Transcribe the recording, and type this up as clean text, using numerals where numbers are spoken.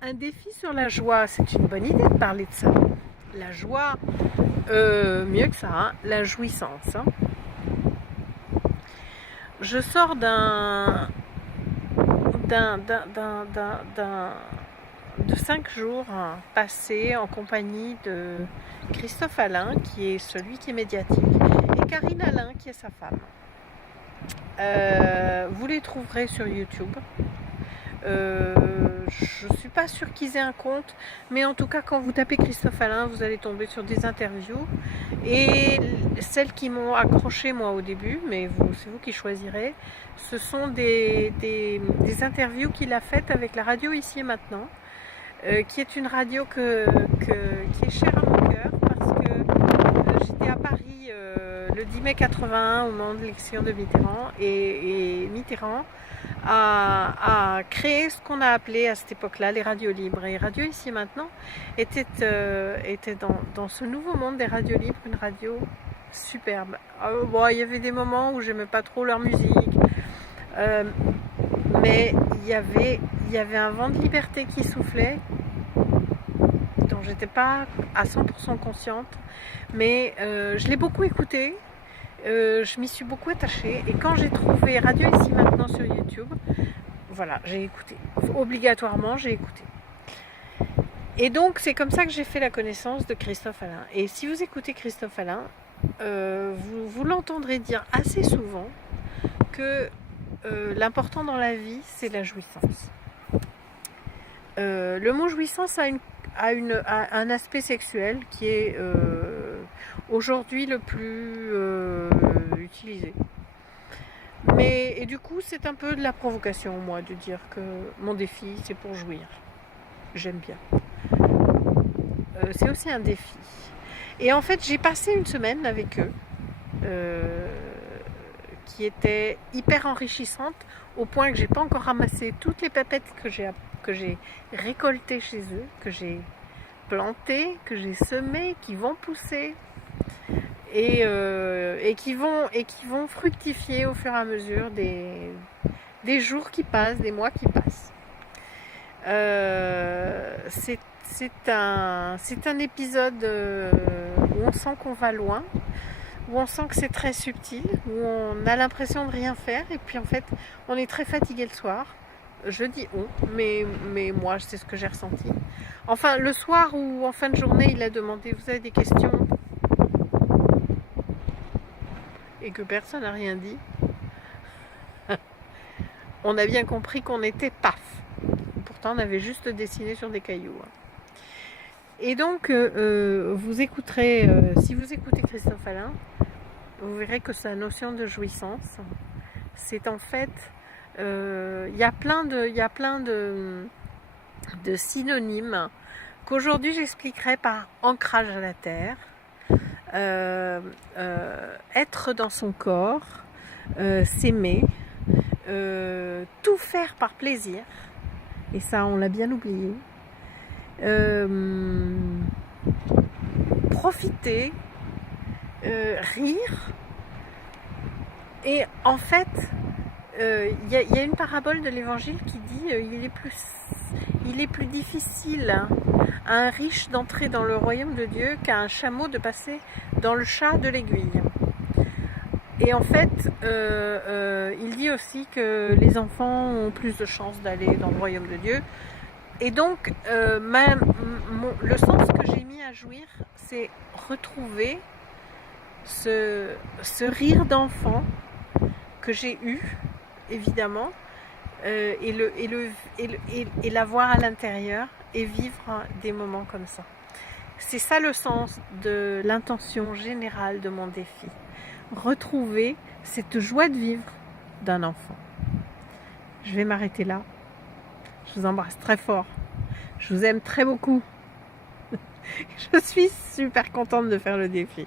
Un défi sur la joie, c'est une bonne idée de parler de ça. La joie, mieux que ça, hein, la jouissance. Hein. Je sors de 5 jours passés en compagnie de Christophe Alain, qui est celui qui est médiatique, et Karine Alain, qui est sa femme. Vous les trouverez sur YouTube. Je ne suis pas sûre qu'ils aient un compte, mais en tout cas, quand vous tapez Christophe Alain, vous allez tomber sur des interviews. Et celles qui m'ont accroché moi au début, mais c'est vous qui choisirez, ce sont des interviews qu'il a faites avec la radio Ici et Maintenant, qui est une radio qui est chère à mon cœur, parce que j'étais à Paris le 10 mai 81 au moment de l'élection de Mitterrand, et Mitterrand a créé ce qu'on a appelé à cette époque-là les radios libres. Et Radio Ici et Maintenant était dans ce nouveau monde des radios libres une radio superbe. Bon, il y avait des moments où j'aimais pas trop leur musique, mais il y avait un vent de liberté qui soufflait, dont j'étais pas à 100% consciente, mais je l'ai beaucoup écouté. Je m'y suis beaucoup attachée, et quand j'ai trouvé Radio Ici Maintenant sur YouTube, voilà, j'ai écouté. Obligatoirement, j'ai écouté. Et donc, c'est comme ça que j'ai fait la connaissance de Christophe Alain. Et si vous écoutez Christophe Alain, vous l'entendrez dire assez souvent que l'important dans la vie, c'est la jouissance. Le mot jouissance a un aspect sexuel qui est aujourd'hui le plus utilisé. Et du coup, c'est un peu de la provocation, moi, de dire que mon défi, c'est pour jouir. J'aime bien. C'est aussi un défi. Et en fait, j'ai passé une semaine avec eux, qui était hyper enrichissante, au point que j'ai pas encore ramassé toutes les pépettes que j'ai récoltées chez eux, que j'ai plantées, que j'ai semées, qui vont pousser. Et qui vont fructifier au fur et à mesure des jours qui passent, des mois qui passent. C'est un épisode où on sent qu'on va loin, où on sent que c'est très subtil, où on a l'impression de rien faire, et puis en fait on est très fatigué le soir. Je dis on, mais moi c'est ce que j'ai ressenti. Enfin, le soir ou en fin de journée, il a demandé: vous avez des questions? Et que personne n'a rien dit, on a bien compris qu'on était paf. Pourtant, on avait juste dessiné sur des cailloux. Et donc, vous écouterez, si vous écoutez Christophe Alain, vous verrez que sa notion de jouissance, c'est en fait, il y a plein de synonymes qu'aujourd'hui j'expliquerai par ancrage à la terre. Être dans son corps, s'aimer, tout faire par plaisir, et ça on l'a bien oublié, profiter, rire. Et en fait, y a une parabole de l'évangile qui dit il est plus difficile à un riche d'entrer dans le royaume de Dieu qu'à un chameau de passer dans le chat de l'aiguille. Et en fait, il dit aussi que les enfants ont plus de chances d'aller dans le royaume de Dieu. Et donc, le sens que j'ai mis à jouir, c'est retrouver ce rire d'enfant que j'ai eu, évidemment, et l'avoir à l'intérieur, et vivre des moments comme ça. C'est ça le sens de l'intention générale de mon défi. Retrouver cette joie de vivre d'un enfant. Je vais m'arrêter là. Je vous embrasse très fort. Je vous aime très beaucoup. Je suis super contente de faire le défi.